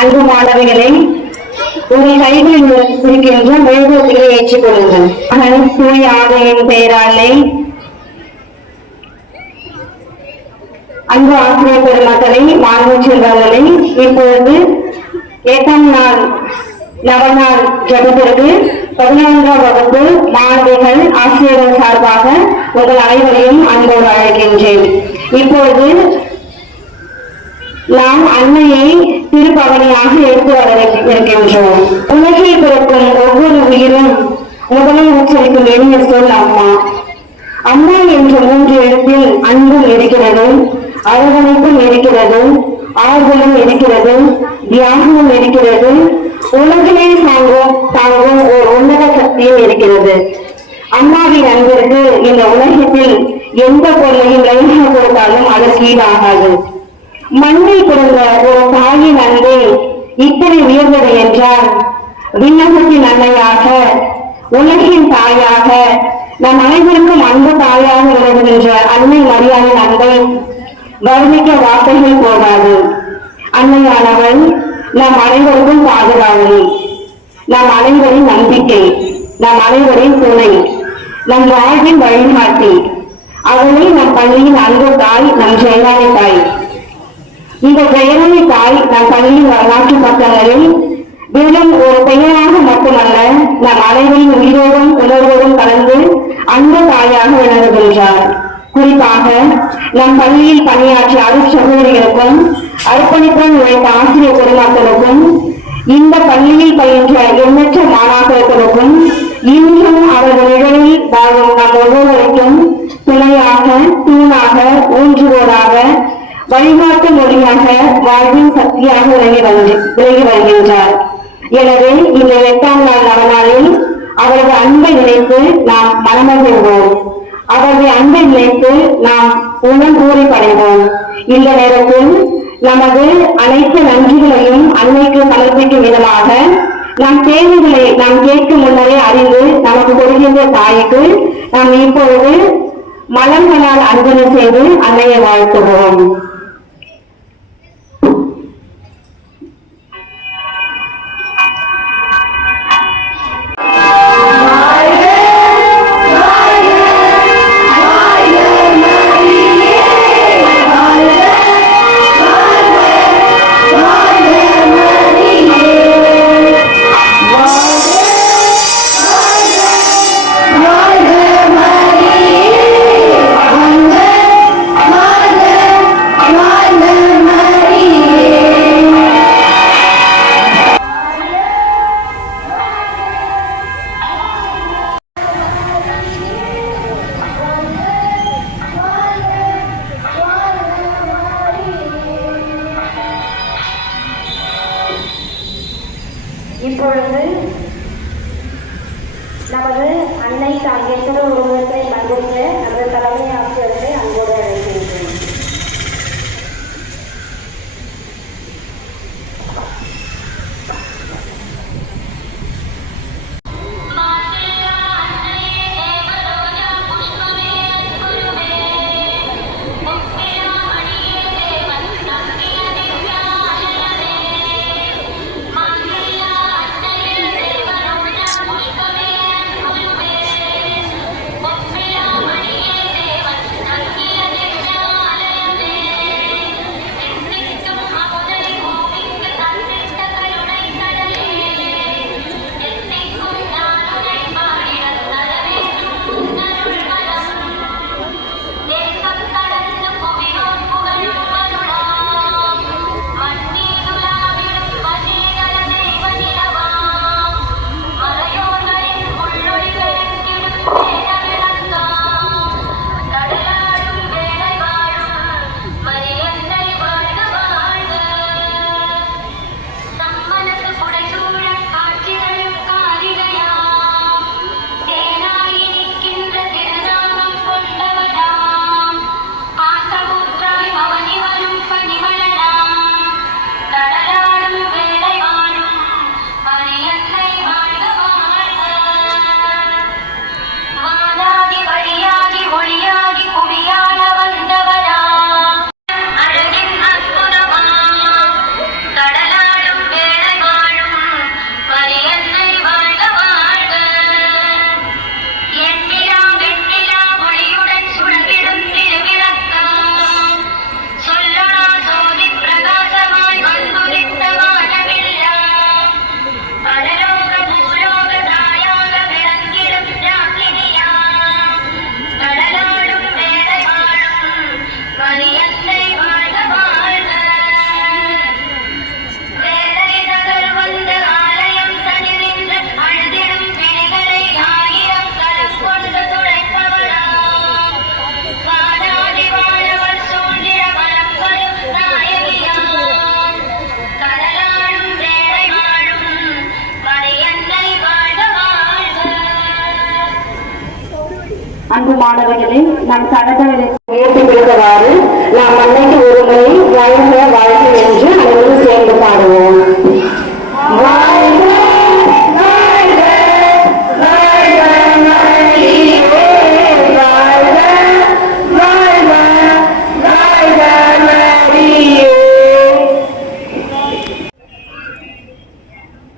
அன்பு மாணவிகளை உங்கள் கைகளில் இருக்கின்ற மெழுகுவர்த்திகளை ஏற்றுக் கொள்ளுங்கள். தூய் ஆவையின் பெயராலே அன்பு ஆசிரியர் பெருமக்களை, மாணவ செல்வங்களை, இப்பொழுது 8ஆம் நாள் நவநாள் ஜபத்திற்கு 11ஆம் வகுப்பு மாணவிகள் ஆசிரியர்கள் சார்பாக உங்கள் அனைவரையும் அன்போடு அழைக்கின்றேன். இப்பொழுது நாம் அன்னையை திருப்பவனியாக எடுத்து வரவிருக்கின்றோம். உலகில் பிறக்கும் ஒவ்வொரு உயிரும் முதலில் உச்சரிக்கும் எளிய சொல் அம்மா. அம்மா என்ற 3 எழுத்தில் அன்பும் இருக்கிறது, அரவணைப்பும் இருக்கிறது, ஆறுதலும் இருக்கிறது, தியாகமும் இருக்கிறது, உலகிலே தாங்கும் ஒரு உன்னத சக்தியும் இருக்கிறது. அம்மாவின் அன்பிற்கு இந்த உலகத்தில் எந்த பொருளையும் விலையாக கொடுத்தாலும் அதற்கு ஈடாகாது. மண்ணில் பிறந்த ஒரு தாயின் அன்பு இத்தனை உயர்ந்தது என்றால், விண்ணகத்தின் அன்னையாக, உலகின் தாயாக, நம் அனைவருக்கும் அன்பு தாயாக விளங்குகின்ற அன்னை மரியாதையின் அன்பை வர்ணிக்க வார்த்தைகள் போகாது. அன்னையானவள் நம் அனைவருக்கும் பாதுகாவலி, நம் அனைவரின் நம்பிக்கை, நம் அனைவரின் துணை, நம் வாழ்வின் வழிகாட்டி. அவளே நம் பள்ளியின் அன்பு தாய், நம் ஜெயராணி தாய். இந்த ஜெயராணி தாய் நம் பள்ளியின் வரலாற்று பக்கங்களில் வெறும் ஒரு பெயராக மட்டுமல்ல, நம் அனைவரின் உயிரோடும் உணர்வோடும் கலந்து அன்பு தாயாக விளங்குகின்றார். குறிப்பாக நம் பள்ளியில் பணியாற்றிய அருட்சகோதரிகளுக்கும் அர்ப்பணிப்புடன் உழைத்த ஆசிரியர் பெருமக்களுக்கும், இந்த பள்ளியில் பயின்ற எண்ணற்ற மாணாக்கர்களுக்கும், இன்றும் அவர்கள் நிழலில் வாழும் நம் ஒவ்வொருவருக்கும் துணையாக, தூணாக, ஊன்றுவோராக, வழிகாட்டு மொழியாக, வாழ்வின் சக்தியாக விலகி வருகின்றார். எனவே இந்த 8ஆம் நாள் நவநாளில் அவரது அன்பை நினைத்து நாம் மனமகிழ்வோம். அவருடைய அன்பை நினைத்து நாம் உணர்வூறி படைவோம். இந்த நேரத்தில் நமது அனைத்து நன்றிகளையும் அன்னைக்கு சமர்ப்பிக்கும் விதமாக நம் தேவைகளை நாம் கேட்கும் முன்னரே அறிந்து நமக்கு கொடுக்கின்ற தாய்க்கு நாம் இப்பொழுது மலர்களால் அர்ப்பணை செய்து அன்னையை வாழ்த்துவோம். இப்பொழுது நமது அன்னை தாங்கிய உருவத்தை மன்னிக்க நமது தலைமை ஆசிரியர்களை அன்போடு அழைக்கின்றேன். தேவ அன்பு மாணவர்களே, நம் கடற்கரை ஏற்றுக்கொள்வாறு நாம் அன்னைக்கு ஒரு முறை வாழ்க வாழ்க என்று அனைவரும் சேர்ந்து பாடுவோம். வாழ்க வாழ்க வாழ்க மரியே, வாழ்க வாழ்க வாழ்க மரியே.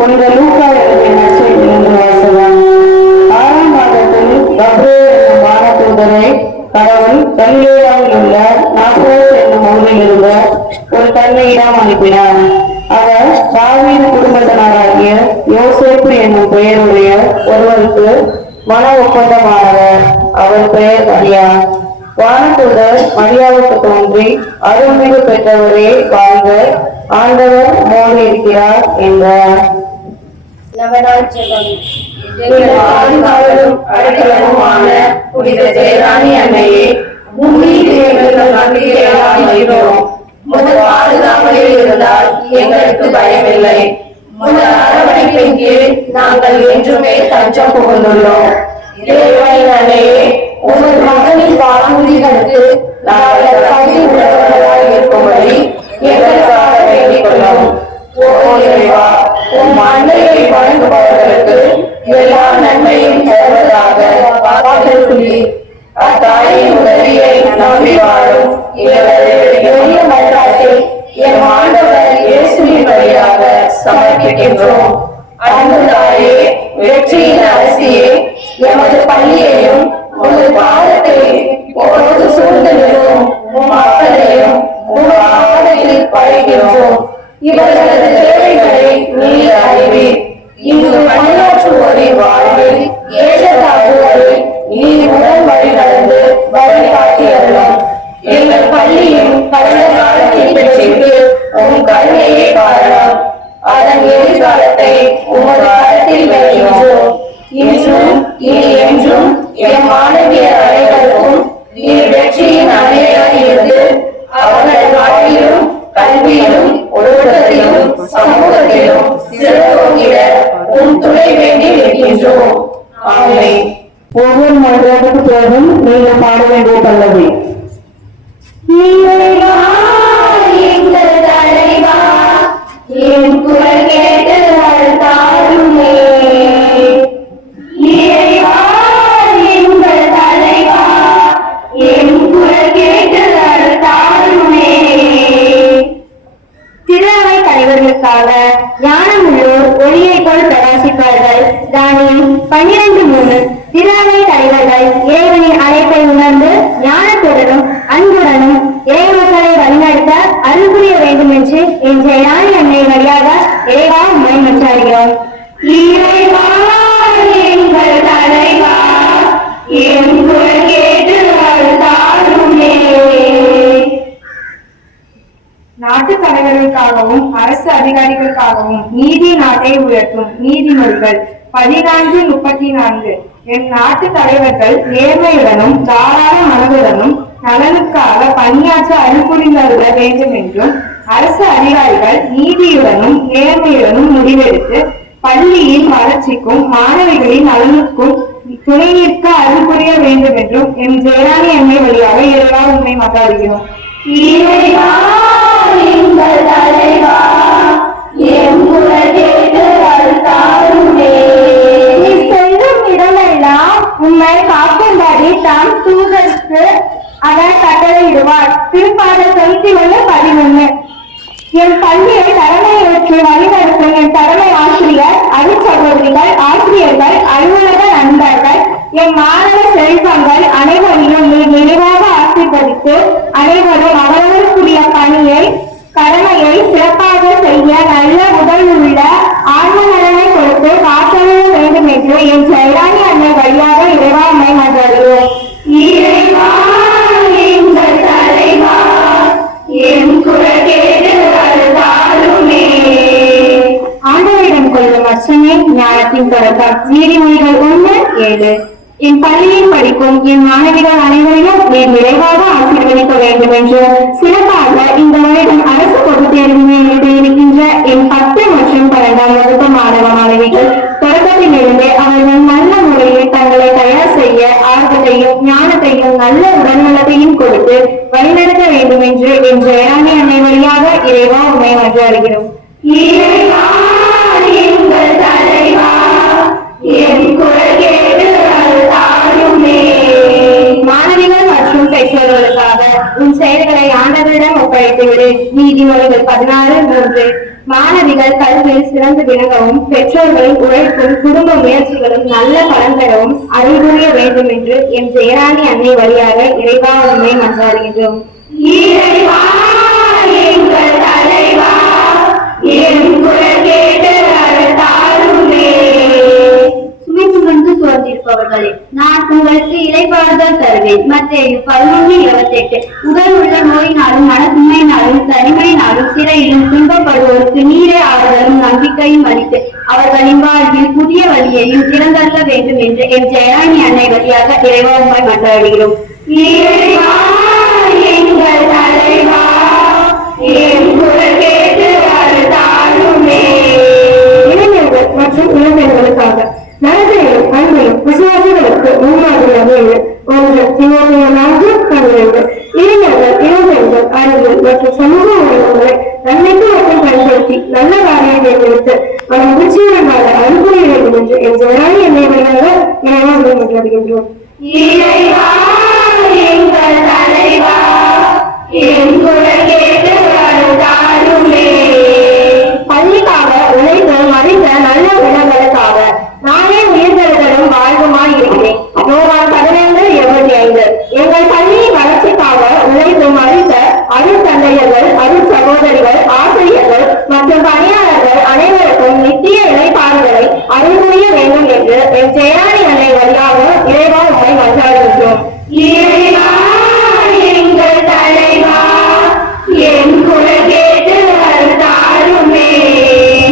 புனித லூக்கா எழுதிய நற்செய்தியிலிருந்து வாசகம். 6ஆம் மாதத்தில் கபிரியேல் என்னும் வானதூதரை கடவுள் கலிலேயாவில் உள்ள நாசரேத் என்னும் ஊரில் இருந்த ஒரு தந்தையிடம் அனுப்பினார். அவர் தாவீது குடும்பத்தினராகிய யோசேப்பு என்னும் பெயருடைய ஒருவருக்கு மன ஒப்பந்தமானவர். அவர் பெயர் மரியா. வானதூதர் மரியாவுக்கு தோன்றி, அருள்மிகு பெற்றவரே வாழ்க, ஆண்டவர் உம்மோடு இருக்கிறார் என்றார். அடைக்கலமுமான புனித ஜெயராணி அன்னையே, உம்மீது எங்கள் நம்பிக்கையாக இருக்கிறோம். முதல் பாதுகாவலே இருந்தால் எங்களுக்கு பயமில்லை. முதல் அரவணைப்பின் கீழ் நாங்கள் என்றுமே தஞ்சம் புகுந்துள்ளோம். இறைவனின் அன்னையே, உமது மகனின் வாக்குறுதிகளுக்கு நாங்கள் தகுதி உள்ளவர்களாக இருக்கும்படி எங்களுக்காக வேண்டிக் கொள்ளும். ஓ இறைவா, உம் அன்னையை வழங்குபவர்களுக்கு எல்லா நன்மையும் தருவதாக வாக்களித்துள்ளீர். அத்தாயின் உதவியை நம்பி வாழும் எளிய மன்றாட்டை எம் ஆண்டவர் இயேசுவின் வழியாக சமர்ப்பிக்கின்றோம். அன்பு தாயே, வெற்றியின் அரசியே, எமது பள்ளியையும் உமது பாதத்தை ஒவ்வொரு சூழ்ந்து நிற்கும் உம் மக்களையும் உம் பாதத்தில் படைக்கின்றோம். இவர்களது தேவைகளை நீர் அறிவீர். இங்கு பணியாற்றுவோரின் வாழ்வில் ஏற்றத்தாழ்வுகளில் நீர் உடன் வழி நடந்து வழிகாட்டியருளும். எங்கள் பள்ளியும் கடந்த காலத்தின் வெற்றிக்கு உம் கருணையே காரணம். அதன் எதிர்காலத்தை உமது கரத்தில் வைக்கின்றோம். இன்றும் இனி என்றும் எம் மாணவியர் அனைவருக்கும் நீர் வெற்றியின் அணையாய் இருந்து அவர்கள் வாழ்விலும் கல்வியிலும் ஒழுக்கத்திலும் சமூகத்திலும் சிறந்தோங்கிட உன் துணை வேண்டி நிற்கின்றோம். ஆமென். ஒவ்வொரு மன்றத்துக்கு பிறகும் நீங்கள் பாட வேண்டிய பல்லவி. இறைவா, எங்கள் தலைவா, என் குரல் கேட்டு தாருமே. இறைவா, எங்கள் தலைவா, என் குரல் கேட்டு தாருமே. திருஅவை தலைவர்களுக்காக ஞானமுள்ளோர் ஒளியை போல் பிரகாசிப்பார்கள். தானியம் 12:3. திருஅவை தலைவர்கள் இறைவனின் அழைப்பை உணர்ந்து ஞானத்துடனும் அன்புடனும் இறை மக்களை வழிநடத்த அருள் புரிய வேண்டும் என்று என் ஜெயராணி அன்னை வழியாக இறைவா உம்மை மன்றாடுகிறோம். இறைவா, எங்கள் தலைவா, என் குரல் கேட்டு தாருமே. நாட்டு தலைவர்களுக்காகவும் அரசு அதிகாரிகளுக்காகவும் நீதி நாட்டை உயர்த்தும். நீதிமொழிகள் 14:34. என் நாட்டு தலைவர்கள் நேர்மையுடனும் தாராள மனதுடனும் நலனுக்காக பணியாற்ற அருள் புரிந்தருள வேண்டும் என்றும், அரசு அதிகாரிகள் நீதியுடனும் நேர்மையுடனும் முடிவெடுத்து பள்ளியின் வளர்ச்சிக்கும் மாணவிகளின் நலனுக்கும் துணை நிற்க அருள் புரிய வேண்டும் என்றும் என் ஜெயராணி அன்னை வழியாக இறைவா உண்மை மன்றாடுகிறோம். இறைவா, எங்கள் தலைவா, என் குரல் கேட்டு தாருமே. நீ செல்லும் இடமெல்லாம் உண்மை காக்கும்படி தாம் தூதருக்கு அவர் கட்டளையிடுவார். திருப்பாடல் 91:11. என் பள்ளியை தலைமையேற்று வழிநடத்தும் என் தலைமை ஆசிரியர், அருட்சகோதரிகள், ஆசிரியர்கள், அலுவலக நண்பர்கள், என் மாணவ செல்வங்கள் அனைவரையும் நீர் நிறைவாக ஆசீர்வதித்து அனைவரும் அவர்களுக்குரிய கடமையை சிறப்பாக செய்ய நல்ல உடல் உள்ள ஆன்ம நலனை கொடுத்து காத்தருள வேண்டும் என்று என் ஜெயராணி அன்னை வழியாக இறைவா உம்மை மன்றாடுகிறோம். இறைவா, எங்கள் தலைவா, என் குரல் கேட்டு தாருமே. ஆண்டவரிடம் கொள்ளும் அச்சமே ஞானத்தின் தொடக்கம். நீதிமொழிகள் 1:7. என் பள்ளியில் படிக்கும் என் மாணவிகள் அனைவரையும் நீர் நிறைவாக ஆசீர்வதிக்க வேண்டும் என்று சிறப்பாக இந்த வருடம் அரசு பொதுத் தேர்வு எழுதியிருக்கின்ற என் 10 மற்றும் 12ஆம் வகுப்பு மாணவ மாணவிகள் தொடக்கத்திலிருந்து அவர்கள் நல்ல முறையில் தங்களை தயார் செய்ய ஆர்வத்தையும் இறைவா உண்மை மன்றாடுகிறோம். இறைவா எங்கள் தலைவா என் குரல் கேட்டு அருளாலுமே. மாணவிகள் மற்றும் பெற்றோர்களுக்காக உன் செயல்களை ஆண்டவரிடம் ஒப்படைத்துவிடு. நீதிமொழிகள் 16:3. மாணவிகள் கல்வியில் சிறந்து விளங்கவும் பெற்றோர்களின் உழைப்பும் குடும்ப முயற்சிகளும் நல்ல பலன் பெறவும் அருள் புரிய வேண்டும் என்று என் ஜெயராணி அன்னை வழியாக இறைவா உண்மை மன்றாடுகின்றோம். இறைவா எங்கள் தலைவா என் குரல் கேட்டு அருளாலுமே. சுமை சுமந்து சோர்ந்திருப்பவர்களே, நான் உங்களுக்கு இளைப்பாறுதல் தருவேன். மத்தேயு 11:28. உடல் உள்ள நோயினாலும் மனசுமையினாலும் தனிமையினாலும் சிறையிலும் துன்பப்படுவோருக்கு நீரே ஆறுதலும் நம்பிக்கையும் அளித்து அவர்களின் வாழ்வில் புதிய வழியையும் திறந்தள்ள வேண்டும் என்று என் ஜெயராணி அன்னை வழியாக இறைவா உம்மை மன்றாடுகிறோம். இறைவா எங்கள் தலைவா என் குரல் கேட்டு அருளாலுமே. இளைஞர்கள் மற்றும் இளைஞர்களுக்காக நலத்தையும் அன்பையும் விசுவாசிகளுக்கு முன்மாதிரியாக இல்லை. 1 தீமோத்தேயு 4:12. இளைஞர்கள் இளைஞர்கள் அறிவியல் மற்றும் சமூக உறவுகளை நன்மைக்கு மட்டும் பயன்படுத்தி நல்ல காரியை தேர்ந்தெடுத்து அவன் முயற்சியுடன் வாழ அனுப்புரிய வேண்டும் என்று என் ஜெயராணி என்னை வழியாக இறைவா உண்மை மன்றாடுகின்றோம். இறைவா எங்கள் தலைவா என் குரல் கேட்டு அருளாலுமே. பள்ளிக்காக உழைத்து மறித்த நல்ல குணங்களுக்காக நானே உயிர்த்தெழுதலும் வாழ்வுமாய் இருக்கிறேன். யோவான் 12:25. எங்கள் பள்ளியின் வளர்ச்சிக்காக உழைத்து மறித்த அருள் தந்தையர்கள், அருள் சகோதரிகள், ஆசிரியர்கள் மற்றும் பணியாளர்கள் அனைவருக்கும் நித்திய இளைப்பாறுதலை அருள் புரிய வேண்டும் என்று என் ஜெயராணி அன்னை வழியாக இறைவா உம்மை மன்றாடுகின்றோம். இறைவா எங்கள் தலைவா என் குரல் கேட்டு அருளாலுமே.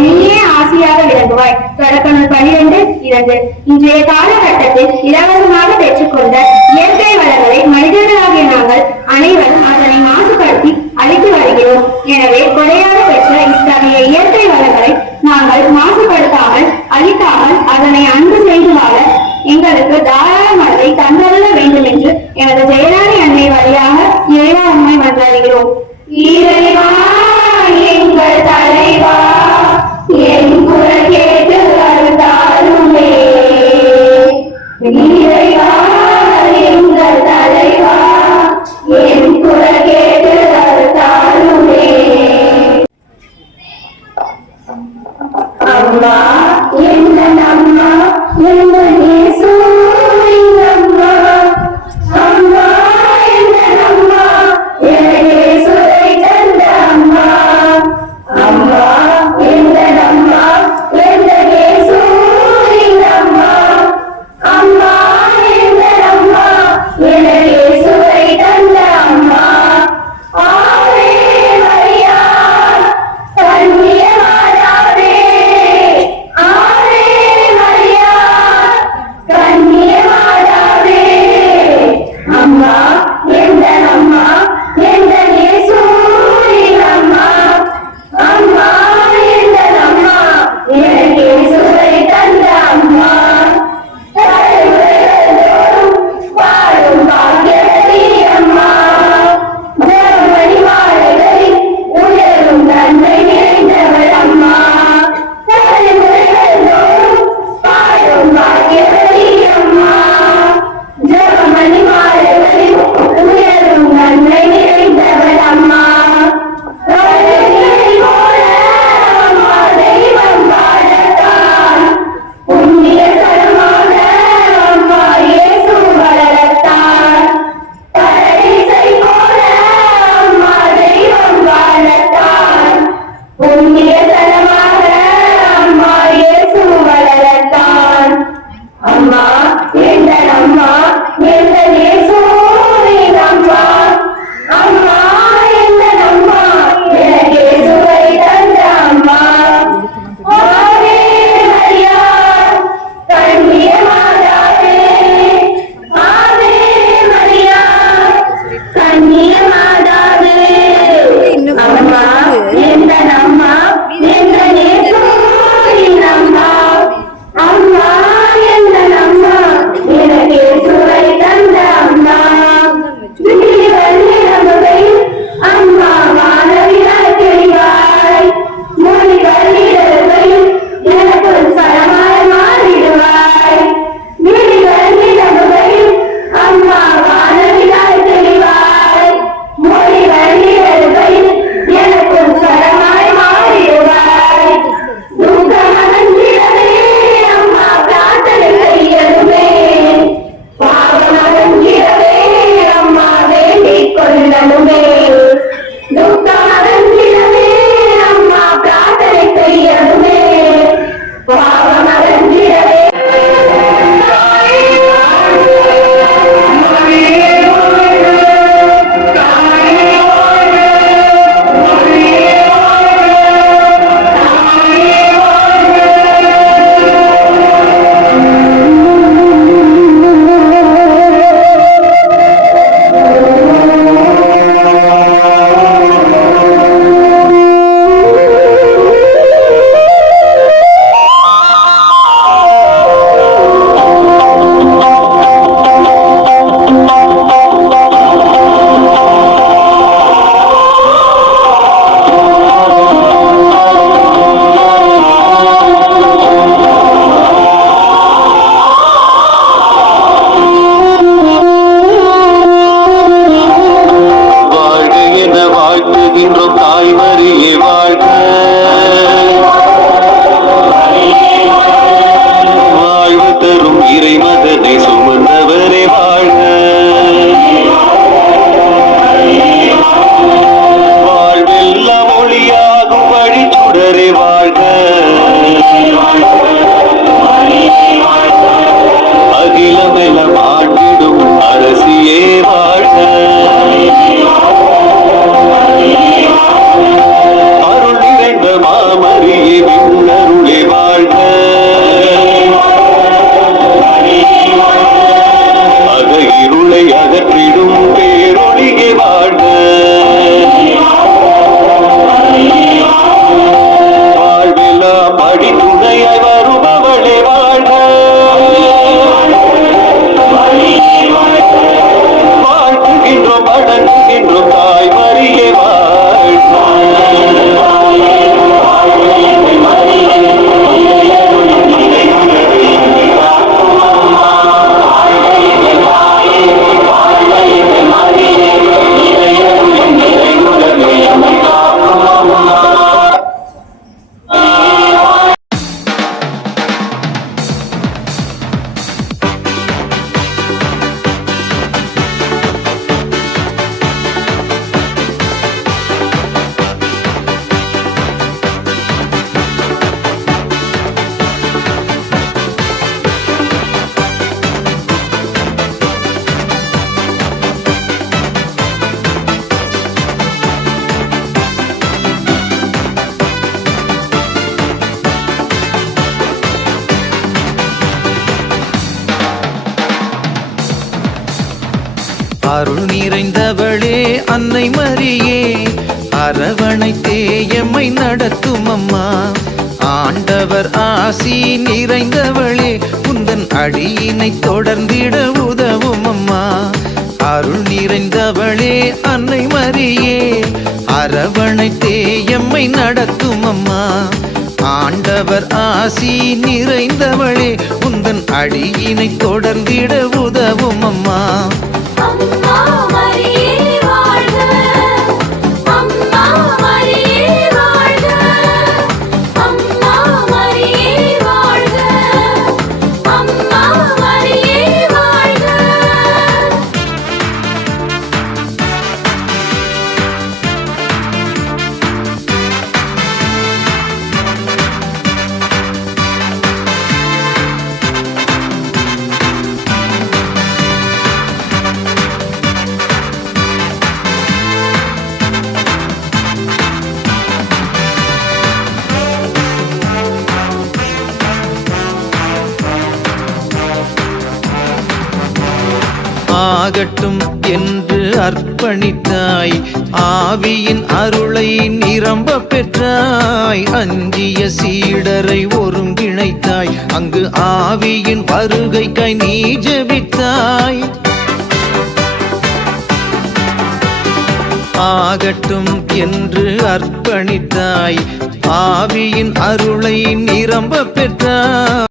நீயே ஆசியாக விளங்குவாய். தொடக்கநூல் 12:2. இன்றைய காலகட்டத்தில் இலவசமாக பெற்றுக்கொண்ட இயற்கை வளங்களை மனிதர்களாகிய நாங்கள் அனைவரும் அதனை மாசுபடுத்தி அழித்து வருகிறோம். எனவே கொடையாக பெற்ற இத்தகைய இயற்கை வளங்களை நாங்கள் மாசுபடுத்தாமல் அழிக்காமல் அதனை அன்பு செய்து வாழ எங்களுக்கு தாராள மனதை தந்தருள வேண்டும் என்று எனது ஜெயராணி அன்னை வழியாக இறைவா உண்மை மன்றாடுகிறோம். இறைவா எங்கள் தலைவா என் குரல் கேட்டு அருளாலுமே. இறைவா எங்கள் தலைவா என் குரல் கேட்டு அருளாலுமே. அம்மா எங்கள் அம்மா எங்கள் இயேசு அம்மா. அம்மா எங்கள் அம்மா எங்கள் இயேசுவை தந்த அம்மா. அம்மா எங்கள் அம்மா எங்கள் இயேசு அம்மா. அம்மா எங்கள் அம்மா எங்கள் இயேசுவை தந்த அம்மா. ஆவே மரியா கன்னிய மாதாவே அருள் நிறைந்தவளே அன்னை மரியே, அரவணைத்தே எம்மை நடத்தும் அம்மா. ஆண்டவர் ஆசி நிறைந்தவளே, உந்தன் அடியினை தொடர்ந்திட உதவும் அம்மா. அருள் நிறைந்தவளே அன்னை மரியே, அரவணைத்தே எம்மை நடத்தும் அம்மா. ஆண்டவர் ஆசி நிறைந்தவளே, உந்தன் அடியினை தொடர்ந்திட உதவும் அம்மா. அம்மா மரியே வாழ்க, அம்மா மரியே வாழ்க, அம்மா மரியே வாழ்க, அம்மா மரியே வாழ்க. ஆகட்டும் என்று அர்ப்பணித்தாய், ஆவியின் அருளை நிரம்ப பெற்றாய். அஞ்சிய சீடரை ஒருங்கிணைத்தாய், அங்கு ஆவியின் வருகைக்காய் நீ ஜெபித்தாய். ஆகட்டும் என்று அர்ப்பணித்தாய், ஆவியின் அருளை நிரம்ப பெற்றாய்.